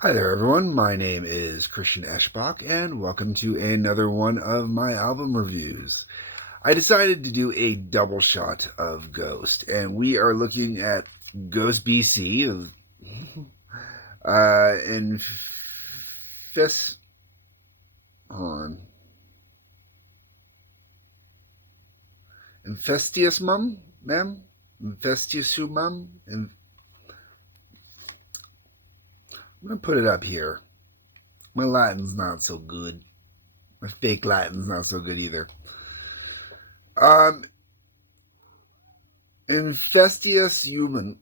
Hi there, everyone. My name is Christian Eschbach, and welcome to another one of my album reviews. I decided to do a double shot of Ghost, and we are looking at Ghost BC, Infest, hold on, Infestissumam, ma'am, Infestissumam. I'm gonna put it up here. My Latin's not so good. My fake Latin's not so good either. Um, Infestissumam.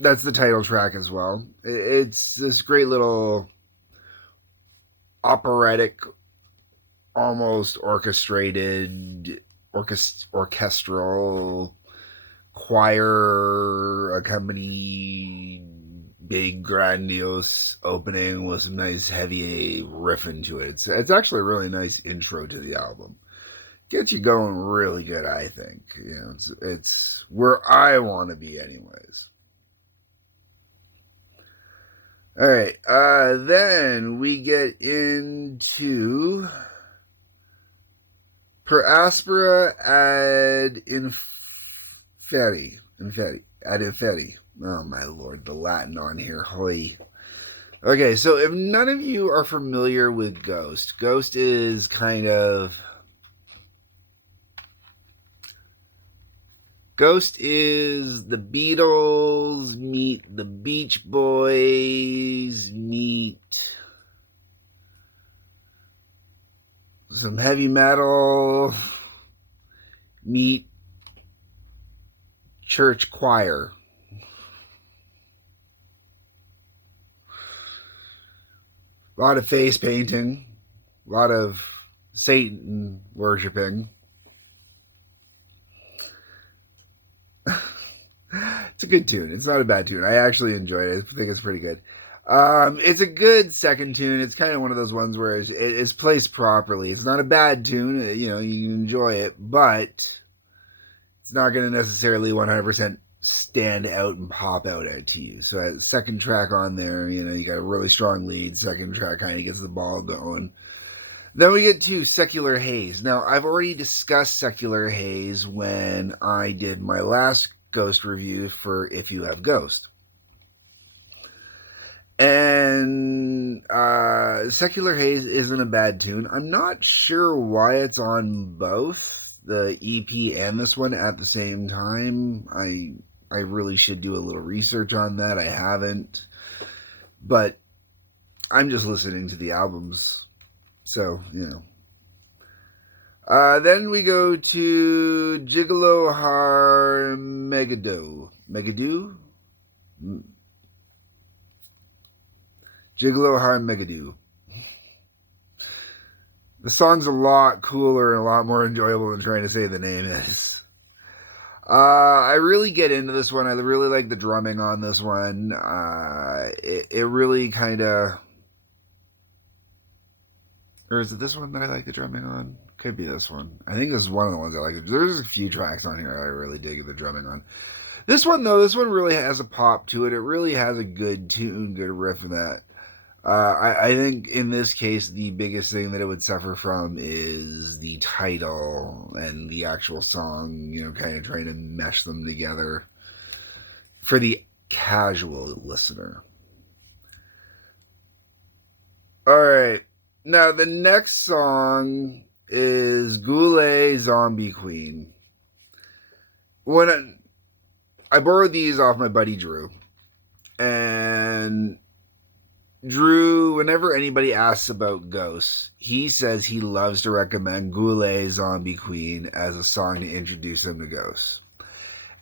That's the title track as well. It's this great little operatic, almost orchestrated, orchestral choir accompanied big grandiose opening with some nice heavy riff into it. It's actually a really nice intro to the album. Gets you going really good, I think. It's where I want to be anyways. All right, then we get into per aspera ad inferi. Oh my lord, the Latin on here, hoy. Okay, so if none of you are familiar with Ghost is kind of Ghost is the Beatles meet the Beach Boys meet some heavy metal meet church choir. A lot of face painting, a lot of Satan worshiping. It's a good tune. It's not a bad tune. I actually enjoyed it. I think it's pretty good. It's a good second tune. It's kind of one of those ones where it's placed properly. It's not a bad tune. You can enjoy it, but it's not going to necessarily 100% stand out and pop out to you. So, second track on there, you got a really strong lead. Second track kind of gets the ball going. Then we get to Secular Haze. Now, I've already discussed Secular Haze when I did my last Ghost review for If You Have Ghost. And Secular Haze isn't a bad tune. I'm not sure why it's on both the EP and this one at the same time. I really should do a little research on that. I haven't. But I'm just listening to the albums. So, then we go to Gigolo Har Megado. Megadu? Gigolo Har Megadu. The song's a lot cooler and a lot more enjoyable than trying to say the name is. I really get into this one. I really like the drumming on this one. It really kind of... Or is it this one that I like the drumming on? Could be this one. I think this is one of the ones I like. There's a few tracks on here I really dig the drumming on. This one, though, this one really has a pop to it. It really has a good tune, good riff in that. I think in this case, the biggest thing that it would suffer from is the title and the actual song, kind of trying to mesh them together for the casual listener. All right. Now, the next song is Goulet Zombie Queen. When I borrowed these off my buddy Drew, and Drew, whenever anybody asks about ghosts, he says he loves to recommend Goulet Zombie Queen as a song to introduce them to ghosts.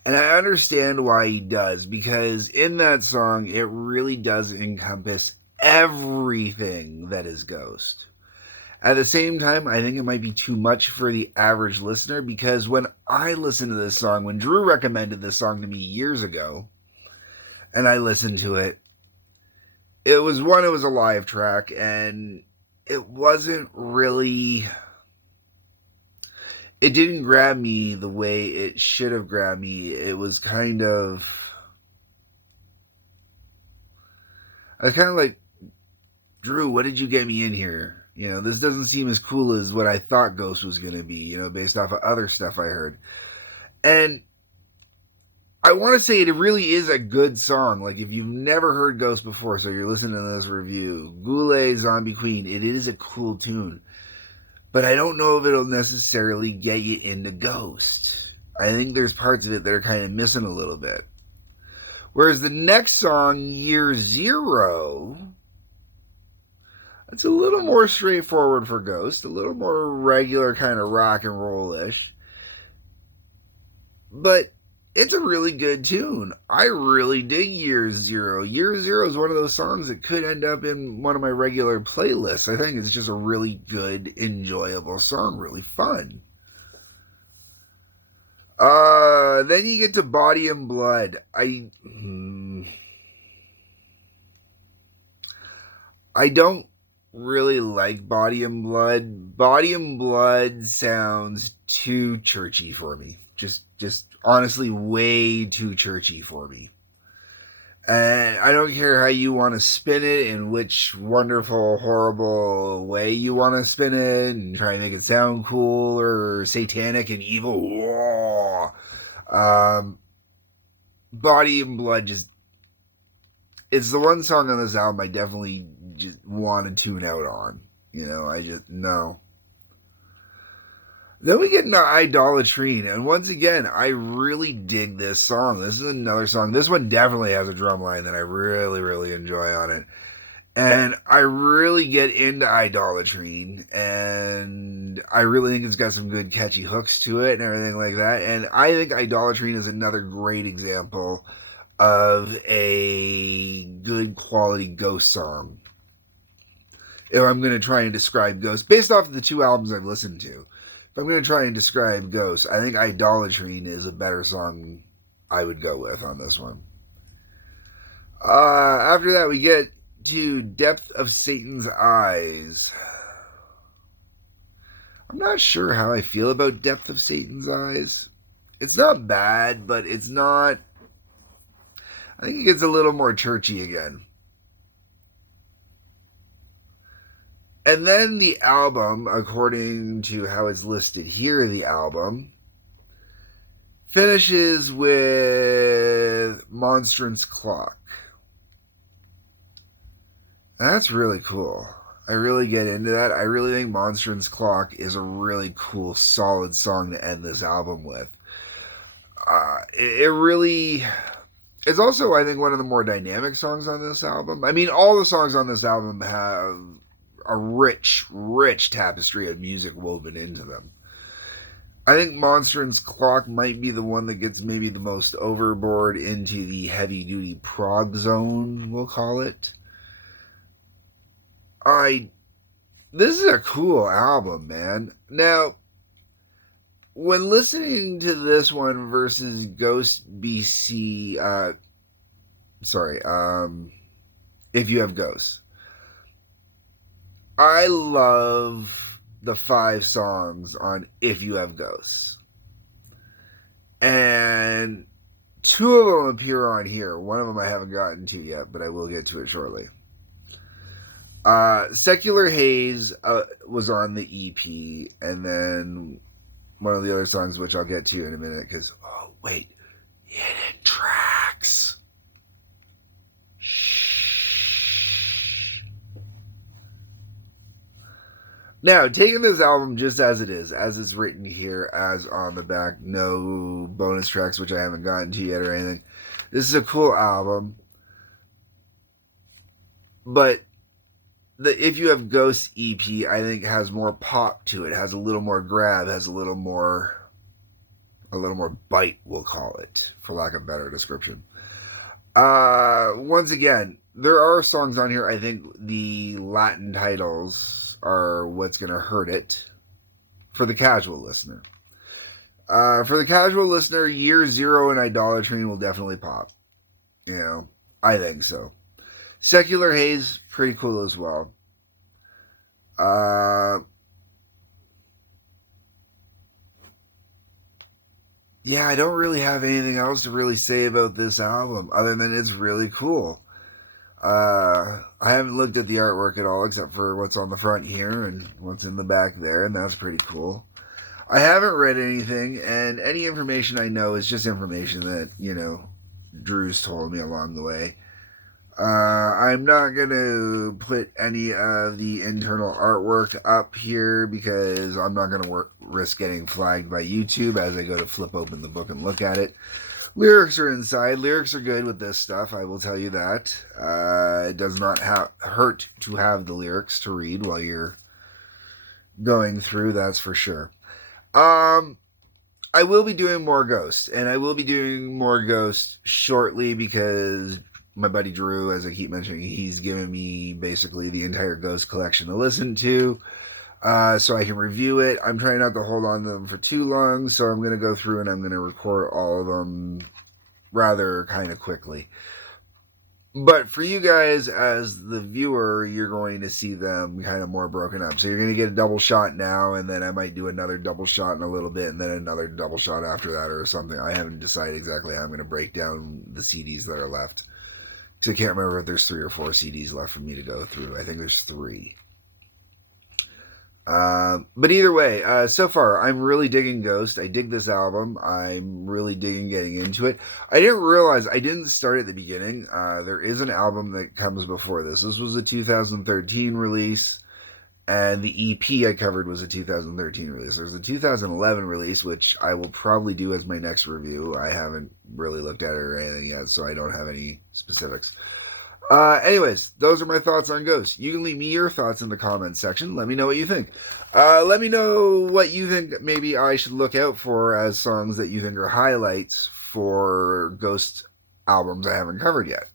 And I understand why he does, because in that song, it really does encompass everything that is Ghost. At the same time, I think it might be too much for the average listener, because when I listened to this song, when Drew recommended this song to me years ago, and I listened to it, it was a live track, and it wasn't really... It didn't grab me the way it should have grabbed me. It was kind of... I was kind of like, Drew, what did you get me in here? This doesn't seem as cool as what I thought Ghost was going to be, based off of other stuff I heard. And I want to say it really is a good song. Like, if you've never heard Ghost before, so you're listening to this review, Goulet, Zombie Queen, it is a cool tune. But I don't know if it'll necessarily get you into Ghost. I think there's parts of it that are kind of missing a little bit. Whereas the next song, Year Zero, it's a little more straightforward for Ghost, a little more regular kind of rock and roll-ish. But it's a really good tune. I really dig Year Zero. Year Zero is one of those songs that could end up in one of my regular playlists. I think it's just a really good, enjoyable song, really fun. Then you get to Body and Blood. I don't really like Body and Blood. Body and Blood sounds too churchy for me. Just honestly way too churchy for me. And I don't care how you want to spin it, in which wonderful, horrible way you want to spin it, and try and make it sound cool or satanic and evil. Body and Blood it's the one song on this album I definitely just want to tune out on. No. Then we get into Idolatrine, and once again, I really dig this song. This is another song. This one definitely has a drum line that I really, really enjoy on it. And I really get into Idolatrine, and I really think it's got some good catchy hooks to it and everything like that. And I think Idolatrine is another great example of a good quality Ghost song. If I'm going to try and describe Ghost, based off of the two albums I've listened to, if I'm going to try and describe Ghost, I think Idolatrine is a better song I would go with on this one. After that, we get to Depth of Satan's Eyes. I'm not sure how I feel about Depth of Satan's Eyes. It's not bad, but it's not... I think it gets a little more churchy again. And then the album, according to how it's listed here, the album finishes with Monstrance Clock. That's really cool. I really get into that. I really think Monstrance Clock is a really cool, solid song to end this album with. It's also, I think, one of the more dynamic songs on this album. I mean, all the songs on this album have a rich, rich tapestry of music woven into them. I think Monstrance Clock might be the one that gets maybe the most overboard into the heavy-duty prog zone, we'll call it. This is a cool album, man. Now, when listening to this one versus Ghost BC, If You Have Ghosts, I love the 5 songs on If You Have Ghosts. And 2 of them appear on here. One of them I haven't gotten to yet, but I will get to it shortly. Secular Haze was on the EP, and then one of the other songs, which I'll get to in a minute, because, hidden tracks. Shh. Now, taking this album just as it is, as it's written here, as on the back, no bonus tracks, which I haven't gotten to yet or anything. This is a cool album, but the If You Have Ghosts EP, I think, has more pop to it, has a little more grab, has a little more bite, we'll call it, for lack of a better description. Once again, there are songs on here, I think the Latin titles are what's going to hurt it for the casual listener. For the casual listener, Year Zero and Idolatrine will definitely pop. I think so. Secular Haze, pretty cool as well. Yeah, I don't really have anything else to really say about this album other than it's really cool. I haven't looked at the artwork at all except for what's on the front here and what's in the back there, and that's pretty cool. I haven't read anything, and any information I know is just information that, Drew's told me along the way. I'm not going to put any of the internal artwork up here because I'm not going to risk getting flagged by YouTube as I go to flip open the book and look at it. Lyrics are inside. Lyrics are good with this stuff, I will tell you that. It does not hurt to have the lyrics to read while you're going through, that's for sure. I will be doing more Ghosts, and I will be doing more Ghosts shortly because my buddy Drew, as I keep mentioning, he's given me basically the entire Ghost collection to listen to, so I can review it. I'm trying not to hold on to them for too long, so I'm going to go through and I'm going to record all of them rather kind of quickly. But for you guys, as the viewer, you're going to see them kind of more broken up. So you're going to get a double shot now, and then I might do another double shot in a little bit, and then another double shot after that or something. I haven't decided exactly how I'm going to break down the CDs that are left. Because I can't remember if there's 3 or 4 CDs left for me to go through. I think there's 3. But either way, so far, I'm really digging Ghost. I dig this album. I'm really digging getting into it. I didn't realize, I didn't start at the beginning. There is an album that comes before this. This was a 2013 release, and the EP I covered was a 2013 release. There's a 2011 release, which I will probably do as my next review. I haven't really looked at it or anything yet, so I don't have any specifics. Anyways, those are my thoughts on Ghost. You can leave me your thoughts in the comments section. Let me know what you think. Let me know what you think maybe I should look out for as songs that you think are highlights for Ghost albums I haven't covered yet.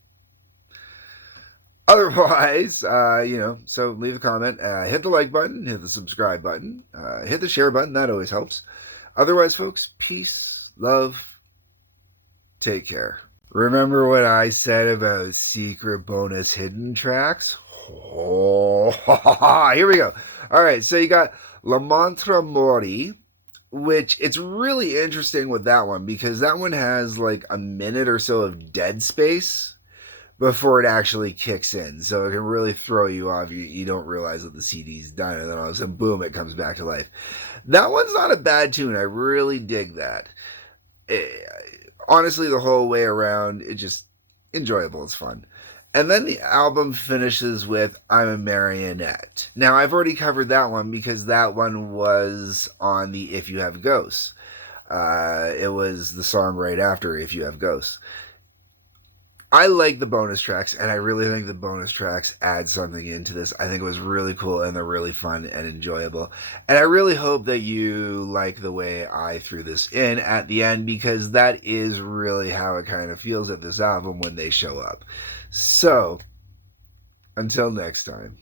Otherwise, so leave a comment, hit the like button, hit the subscribe button, hit the share button. That always helps. Otherwise, folks, peace, love, take care. Remember what I said about secret bonus hidden tracks? Oh, here we go. All right, so you got La Mantra Mori, which it's really interesting with that one because that one has like a minute or so of dead space before it actually kicks in. So it can really throw you off. You don't realize that the CD's done, and then all of a sudden, boom, it comes back to life. That one's not a bad tune. I really dig that. Honestly, the whole way around, it's just enjoyable. It's fun. And then the album finishes with I'm a Marionette. Now, I've already covered that one because that one was on the If You Have Ghosts. It was the song right after If You Have Ghosts. I like the bonus tracks, and I really think the bonus tracks add something into this. I think it was really cool, and they're really fun and enjoyable. And I really hope that you like the way I threw this in at the end, because that is really how it kind of feels at this album when they show up. So, until next time.